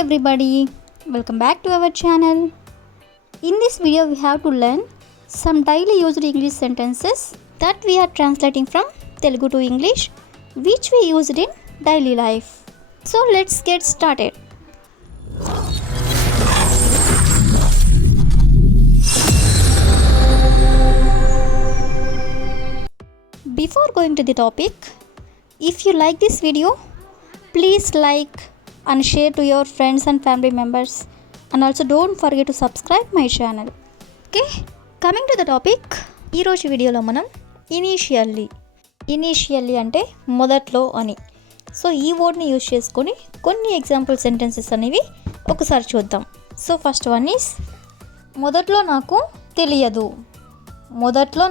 everybody, welcome back to our channel. In this video we have to learn some daily used English sentences that we are translating from Telugu to English which we used in daily life. So let's get started. Before going to the topic, if you like this video, please like and share to your friends and family members, and also don't forget to subscribe my channel. Okay, coming to the topic, ఈ రోజు వీడియోలో మనం initially అంటే మొదట్లో అని. So ఈ వర్డ్ని use చేసుకొని కొన్ని ఎగ్జాంపుల్ సెంటెన్సెస్ అనేవి ఒకసారి చూద్దాం. సో ఫస్ట్ వన్ ఈస్ మొదట్లో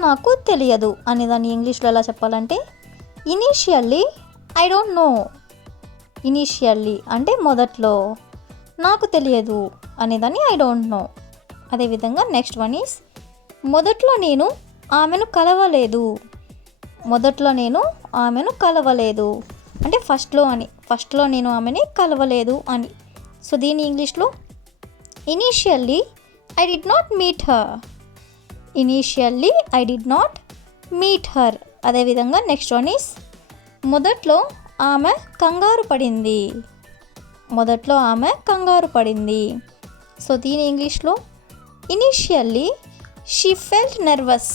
నాకు తెలియదు అనే దాన్ని ఇంగ్లీష్లో ఎలా చెప్పాలంటే initially I don't know. Initially అంటే మొదట్లో, నాకు తెలియదు అనేదాన్ని ఐ డోంట్ నో. అదేవిధంగా నెక్స్ట్ వన్ ఈస్ మొదట్లో నేను ఆమెను కలవలేదు అంటే ఫస్ట్లో నేను ఆమెని కలవలేదు అని. సో దీని ఇంగ్లీష్లో initially I did not meet her. అదేవిధంగా నెక్స్ట్ వన్ ఈస్ మొదట్లో ఆమె కంగారు పడింది. సో దీని ఇంగ్లీష్లో initially she felt nervous.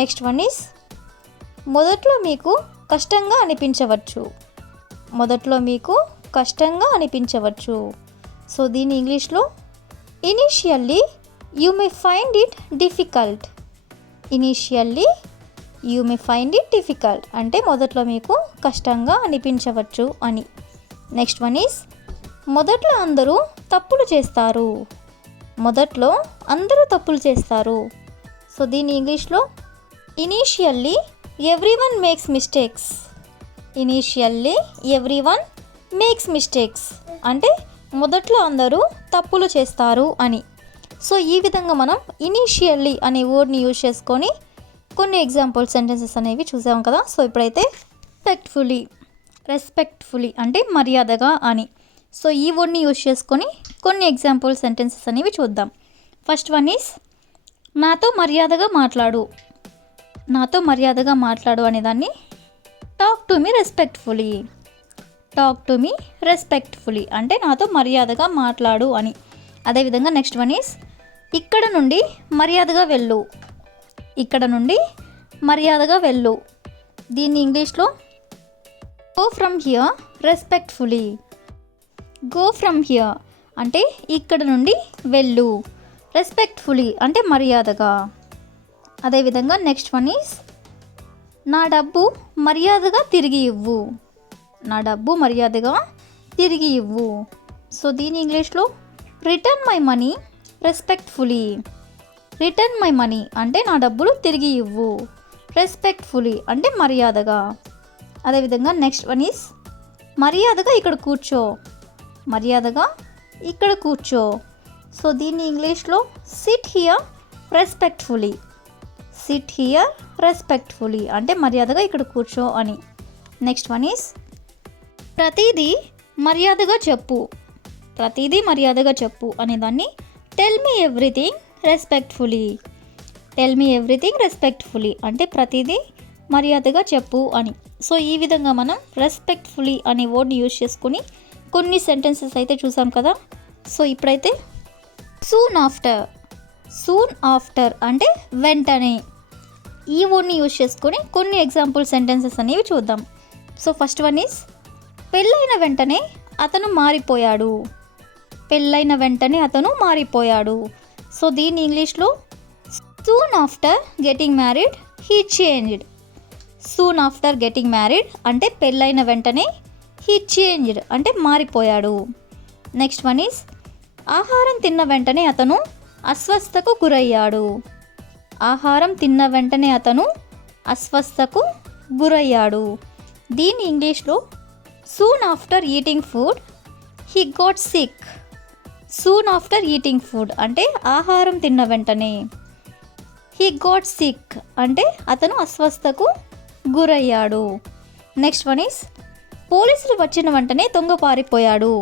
Next one is మొదట్లో మీకు కష్టంగా అనిపించవచ్చు. సో దీని ఇంగ్లీష్లో initially you may find it difficult అంటే మొదట్లో మీకు కష్టంగా అనిపించవచ్చు అని. నెక్స్ట్ వన్ ఈస్ మొదట్లో అందరూ తప్పులు చేస్తారు. సో దీని ఇంగ్లీష్లో ఇనీషియల్లీ ఎవ్రీవన్ మేక్స్ మిస్టేక్స్ అంటే మొదట్లో అందరూ తప్పులు చేస్తారు అని. సో ఈ విధంగా మనం ఇనీషియల్లీ అనే వర్డ్ని యూజ్ చేసుకొని కొన్ని ఎగ్జాంపుల్ సెంటెన్సెస్ అనేవి చూసాం కదా. సో ఇప్పుడైతే రెస్పెక్ట్ఫుల్లీ అంటే మర్యాదగా అని. సో ఈ వర్డ్ని యూజ్ చేసుకొని కొన్ని ఎగ్జాంపుల్ సెంటెన్సెస్ అనేవి చూద్దాం. ఫస్ట్ వన్ ఈస్ నాతో మర్యాదగా మాట్లాడు అనేదాన్ని టాక్ టు మీ రెస్పెక్ట్ఫుల్లీ అంటే నాతో మర్యాదగా మాట్లాడు అని. అదేవిధంగా నెక్స్ట్ వన్ ఈస్ ఇక్కడ నుండి మర్యాదగా వెళ్ళు. దీన్ని ఇంగ్లీష్లో గో ఫ్రమ్ హియర్ అంటే ఇక్కడ నుండి వెళ్ళు. రెస్పెక్ట్ఫుల్లీ అంటే మర్యాదగా. అదేవిధంగా నెక్స్ట్ వన్ ఈస్ నా డబ్బు మర్యాదగా తిరిగి ఇవ్వు. సో దీని ఇంగ్లీష్లో రిటర్న్ మై మనీ అంటే నా డబ్బులు తిరిగి ఇవ్వు. రెస్పెక్ట్ఫుల్లీ అంటే మర్యాదగా. అదేవిధంగా నెక్స్ట్ వన్ ఈస్ మర్యాదగా ఇక్కడ కూర్చో. సో దీన్ని ఇంగ్లీష్లో సిట్ హియర్ రెస్పెక్ట్ఫుల్లీ అంటే మర్యాదగా ఇక్కడ కూర్చో అని. నెక్స్ట్ వన్ ఈస్ ప్రతిదీ మర్యాదగా చెప్పు అనేదాన్ని టెల్ మీ ఎవ్రీథింగ్ రెస్పెక్ట్ఫుల్లీ అంటే ప్రతిదీ మర్యాదగా చెప్పు అని. సో ఈ విధంగా మనం రెస్పెక్ట్ఫుల్లీ అనే వర్డ్ని యూజ్ చేసుకుని కొన్ని సెంటెన్సెస్ అయితే చూసాం కదా. సో ఇప్పుడైతే సూన్ ఆఫ్టర్ అంటే వెంటనే, ఈ వర్డ్ని యూజ్ చేసుకొని కొన్ని ఎగ్జాంపుల్ సెంటెన్సెస్ అనేవి చూద్దాం. సో ఫస్ట్ వన్ ఈస్ పెళ్ళైన వెంటనే అతను మారిపోయాడు. సో దీని ఇంగ్లీష్లో సూన్ ఆఫ్టర్ గెటింగ్ మ్యారీడ్ అంటే పెళ్ళైన వెంటనే హీ చేంజ్డ్ అంటే మారిపోయాడు. నెక్స్ట్ వన్ ఈస్ ఆహారం తిన్న వెంటనే అతను అస్వస్థతకు గురయ్యాడు. దీని ఇంగ్లీష్లో soon after eating food he got sick. అంటే ఆహారం తిన్న వెంటనే హీ గాట్ సిక్ అంటే అతను అస్వస్థకు గురయ్యాడు. నెక్స్ట్ వన్ ఈస్ పోలీసులు వచ్చిన వెంటనే దొంగ పారిపోయాడు.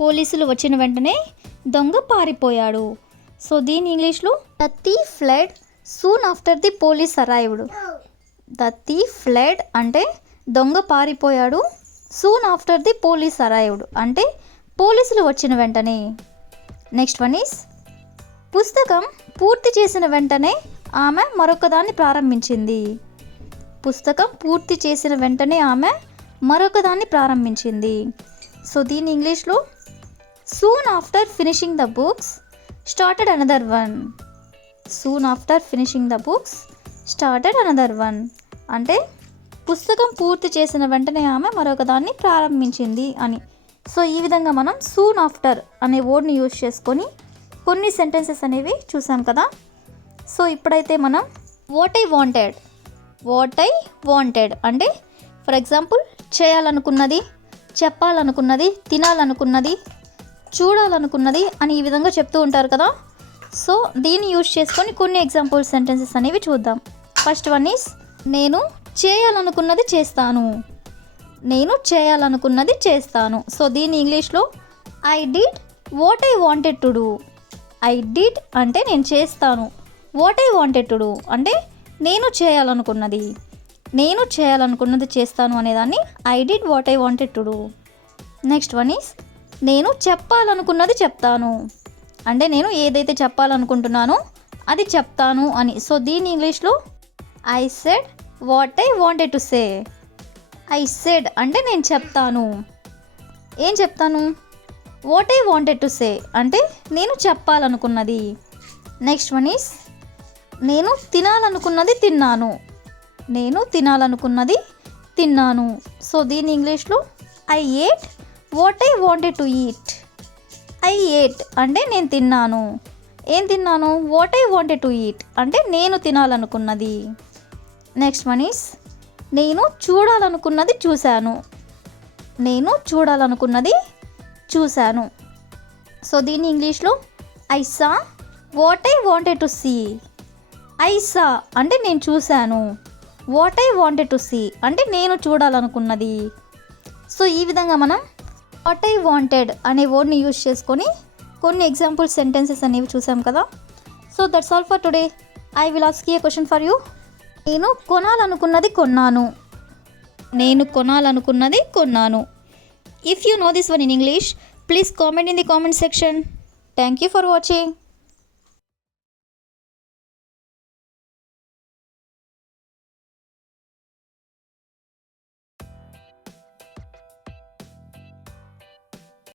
పోలీసులు వచ్చిన వెంటనే దొంగ పారిపోయాడు. సో దీని ఇంగ్లీష్లో the thief ఫ్లెడ్ soon after the police arrived. The thief ఫ్లెడ్ అంటే దొంగ పారిపోయాడు. Soon after the police arrived అంటే పోలీసులు వచ్చిన వెంటనే. నెక్స్ట్ వన్ ఈస్ పుస్తకం పూర్తి చేసిన వెంటనే ఆమె మరొకదాన్ని ప్రారంభించింది. పుస్తకం పూర్తి చేసిన వెంటనే ఆమె మరొకదాన్ని ప్రారంభించింది. సో దీని ఇంగ్లీష్లో soon after finishing the books started another one. Soon after finishing the books started another one అంటే పుస్తకం పూర్తి చేసిన వెంటనే ఆమె మరొకదాన్ని ప్రారంభించింది అని. సో ఈ విధంగా మనం సూన్ ఆఫ్టర్ అనే వర్డ్ని యూజ్ చేసుకొని కొన్ని సెంటెన్సెస్ అనేవి చూసాం కదా. సో ఇప్పుడైతే మనం వాట్ ఐ వాంటెడ్ అంటే ఫర్ ఎగ్జాంపుల్ చేయాలనుకున్నది, చెప్పాలనుకున్నది, తినాలనుకున్నది, చూడాలనుకున్నది అని ఈ విధంగా చెప్తూ ఉంటారు కదా. సో దీన్ని యూజ్ చేసుకొని కొన్ని ఎగ్జాంపుల్ సెంటెన్సెస్ అనేవి చూద్దాం. ఫస్ట్ వన్ ఈస్ నేను చేయాలనుకున్నది చేస్తాను. నేను చేయాలనుకున్నది చేస్తాను. సో దీని ఇంగ్లీష్లో I did what I wanted to do. I did అంటే నేను చేస్తాను. What I wanted to do అంటే నేను చేయాలనుకున్నది. నేను చేయాలనుకున్నది చేస్తాను అనేదాన్ని I did what I wanted to do. Next one is నేను చెప్పాలనుకున్నది చెప్తాను. అంటే నేను ఏదైతే చెప్పాలనుకుంటున్నానో అది చెప్తాను అని. సో దీని ఇంగ్లీష్లో I said what I wanted to say. I said అంటే నేను చెప్తాను. ఏం చెప్తాను? What I wanted to say అంటే నేను చెప్పాలనుకున్నది. నెక్స్ట్ వన్ ఈస్ నేను తినాలనుకున్నది తిన్నాను. నేను తినాలనుకున్నది తిన్నాను. సో దీని ఇంగ్లీష్లో I ate what I wanted to eat. I ate అంటే నేను తిన్నాను. ఏం తిన్నాను? What I wanted to eat అంటే నేను తినాలనుకున్నది. నెక్స్ట్ వన్ ఈస్ నేను చూడాలనుకున్నది చూశాను. నేను చూడాలనుకున్నది చూశాను. సో దీని ఇంగ్లీష్లో I saw what I wanted to see. I saw అంటే నేను చూశాను. What I wanted to see అంటే నేను చూడాలనుకున్నది. సో ఈ విధంగా మనం వాట్ ఐ వాంటెడ్ అనే వర్డ్ని యూజ్ చేసుకొని కొన్ని ఎగ్జాంపుల్ సెంటెన్సెస్ అనేవి చూసాం కదా. So that's all for today. I will ask you A question for you. నేను కొనాలనుకున్నది కొన్నాను. నేను కొనాలనుకున్నది కొన్నాను. If you know this one in English, please comment in the comment section. Thank you for watching.